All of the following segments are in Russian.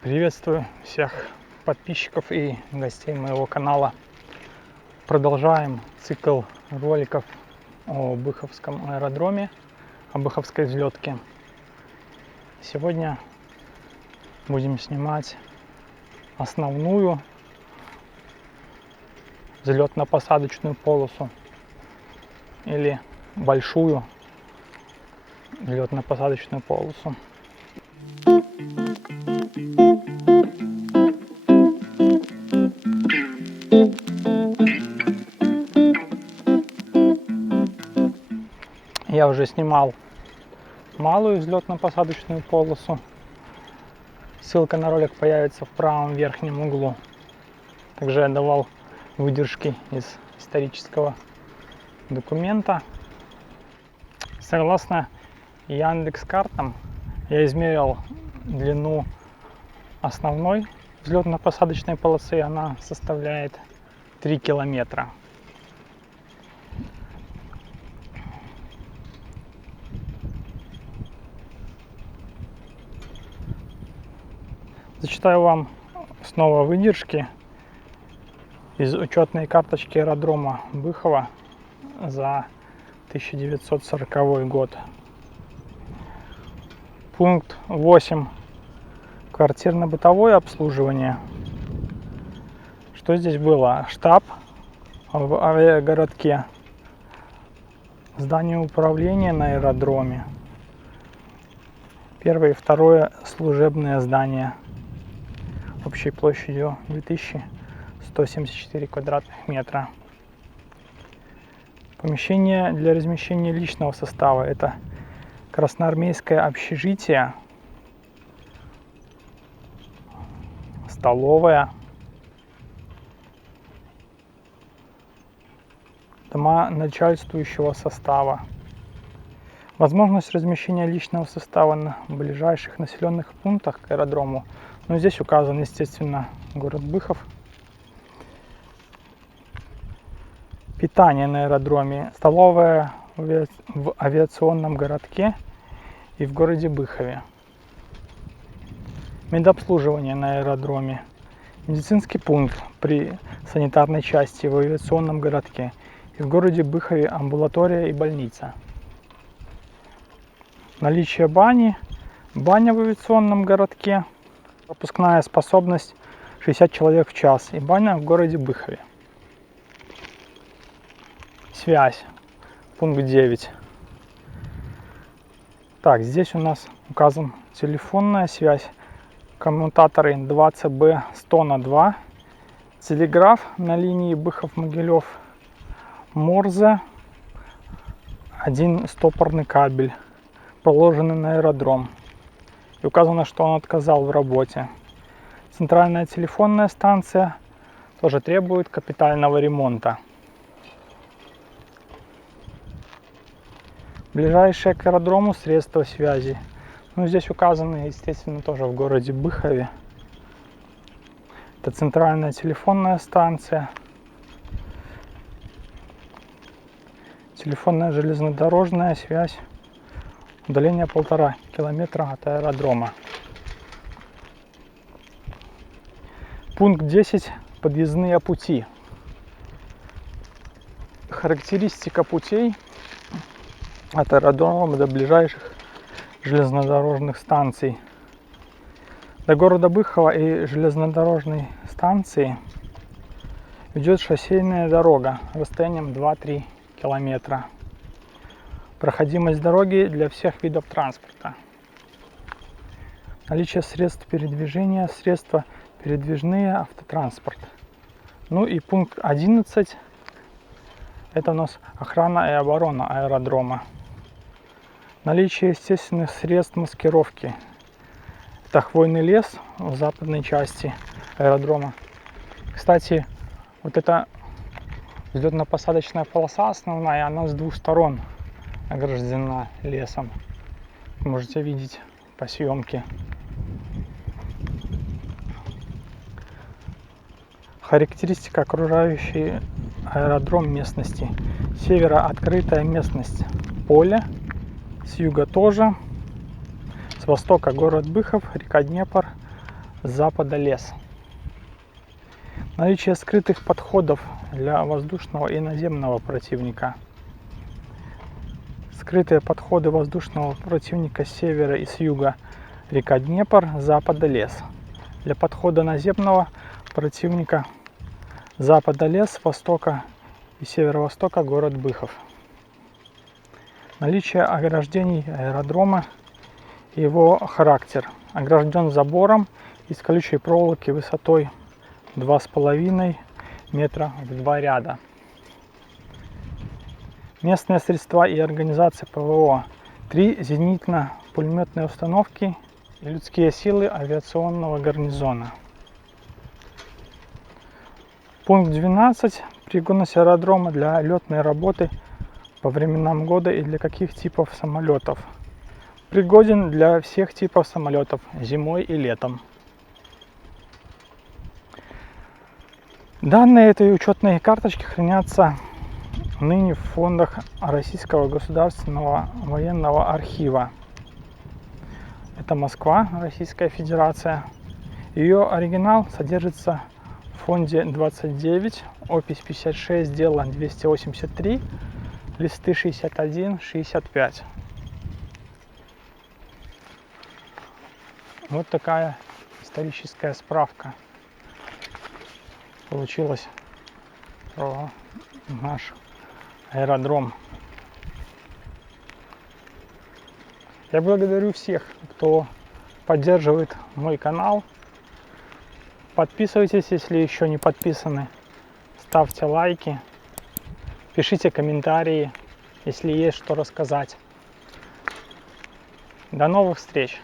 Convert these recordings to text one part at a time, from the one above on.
Приветствую всех подписчиков и гостей моего канала. Продолжаем цикл роликов о Быховском аэродроме, о Быховской взлетке. Сегодня будем снимать основную взлетно-посадочную полосу или большую взлетно-посадочную полосу. Я уже снимал малую взлетно-посадочную полосу. Ссылка на ролик появится в правом верхнем углу. Также я давал выдержки из исторического документа. Согласно Яндекс.Картам, я измерил длину основной взлетно-посадочной полосы. Она составляет 3 километра. Зачитаю вам снова выдержки из учетной карточки аэродрома Быхова за 1940 год. Пункт 8. Квартирно-бытовое обслуживание. Что здесь было? Штаб в авиагородке, здание управления на аэродроме, первое и второе служебное здание общей площадью 2174 квадратных метра. Помещение для размещения личного состава — это красноармейское общежитие, столовая, дома начальствующего состава. Возможность размещения личного состава на ближайших населенных пунктах к аэродрому. Но здесь указан, естественно, город Быхов. Питание на аэродроме. Столовая в авиационном городке и в городе Быхове. Медобслуживание на аэродроме. Медицинский пункт при санитарной части в авиационном городке и в городе Быхове амбулатория и больница. Наличие бани. Баня в авиационном городке. Пропускная способность 60 человек в час и баня в городе Быхове. Связь. Пункт 9. Так, здесь у нас указан телефонная связь. Коммутаторы 2CB 100 на 2. Телеграф на линии Быхов-Могилев. Морзе. Один стопорный кабель, проложенный на аэродром. И указано, что он отказал в работе. Центральная телефонная станция тоже требует капитального ремонта. Ближайшие к аэродрому средства связи. Ну, здесь указаны, естественно, тоже в городе Быхове. Это центральная телефонная станция. Телефонная железнодорожная связь. Удаление 1,5 километра от аэродрома. Пункт 10. Подъездные пути. Характеристика путей от аэродрома до ближайших железнодорожных станций. До города Быхова и железнодорожной станции ведет шоссейная дорога расстоянием 2-3 километра. Проходимость дороги для всех видов транспорта. Наличие средств передвижения, средства передвижные, автотранспорт. Ну и пункт 11. Это у нас охрана и оборона аэродрома. Наличие естественных средств маскировки. Это хвойный лес в западной части аэродрома. Кстати, вот эта взлетно-посадочная полоса основная, она с двух сторон ограждена лесом. Можете видеть по съемке. Характеристика окружающей аэродром местности. С севера открытая местность, поле, с юга тоже, с востока город Быхов, река Днепр, с запада лес. Наличие скрытых подходов для воздушного и наземного противника. Скрытые подходы воздушного противника с севера и с юга река Днепр, с запада лес. Для подхода наземного противника с запада лес, с востока и северо-востока город Быхов. Наличие ограждений аэродрома и его характер. Огражден забором из колючей проволоки высотой 2,5 метра в 2 ряда. Местные средства и организация ПВО. 3 зенитно-пулеметные установки и людские силы авиационного гарнизона. Пункт 12. Пригодность аэродрома для летной работы по временам года и для каких типов самолетов. Пригоден для всех типов самолетов зимой и летом. Данные этой учетной карточки хранятся ныне в фондах Российского государственного военного архива. Это Москва, Российская Федерация. Ее оригинал содержится в фонде 29, опись 56, дело 283, листы 61-65. Вот такая историческая справка получилась про наш аэродром. Я благодарю всех, кто поддерживает мой канал. Подписывайтесь, если еще не подписаны. Ставьте лайки. Пишите комментарии, если есть что рассказать. До новых встреч!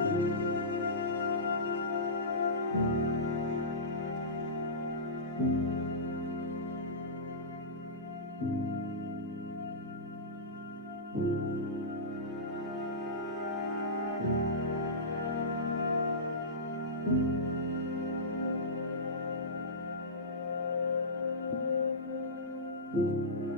Thank you.